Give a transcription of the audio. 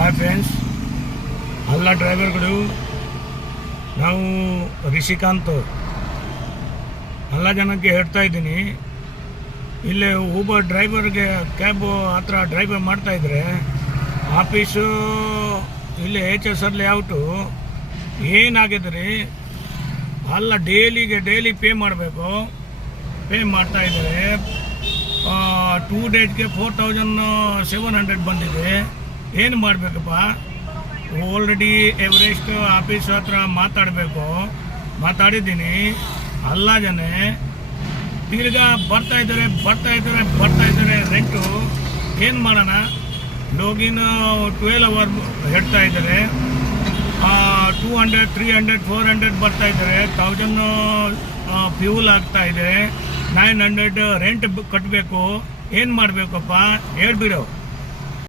Hi friends, ಎಲ್ಲ ಡ್ರೈವರ್ಗಳು, ನಾವು ರಿಷಿಕಾಂತ್ ಎಲ್ಲ ಜನಕ್ಕೆ ಹೇಳ್ತಾ ಇದ್ದೀನಿ. ಇಲ್ಲಿ ಊಬರ್ ಡ್ರೈವರ್ಗೆ ಕ್ಯಾಬ್ ಹತ್ರ ಡ್ರೈವರ್ ಮಾಡ್ತಾಯಿದ್ರೆ ಆಫೀಸು ಇಲ್ಲಿ HS ಲೇಔಟು ಏನಾಗಿದ್ರಿ ಅಲ್ಲ ಡೈಲಿ ಪೇ ಮಾಡಬೇಕು. ಪೇ ಮಾಡ್ತಾಯಿದ್ದಾರೆ. 2 ಡೇಸ್ಗೆ 4700 ಬಂದಿದೆ. ಏನು ಮಾಡಬೇಕಪ್ಪ? ಆಲ್ರೆಡಿ ಎವರೆಸ್ಟ್ ಆಫೀಸ್ ಹತ್ರ ಮಾತಾಡಿದ್ದೀನಿ. ಎಲ್ಲ ಜನ ತಿರ್ಗಾ ಬರ್ತಾ ಇದ್ದಾರೆ ರೆಂಟು. ಏನು ಮಾಡೋಣ? ಲೋಗಿನ್ 12 ಅವರ್ ಹೇಳ್ತಾ ಇದ್ದಾರೆ. 200, 300, 400 ಬರ್ತಾ ಇದ್ದಾರೆ. 1000 ಫ್ಯೂಲ್ ಆಗ್ತಾ ಇದೆ. 900 ರೆಂಟ್ ಕಟ್ಟಬೇಕು. ಏನು ಮಾಡಬೇಕಪ್ಪ ಹೇಳ್ಬಿಡು.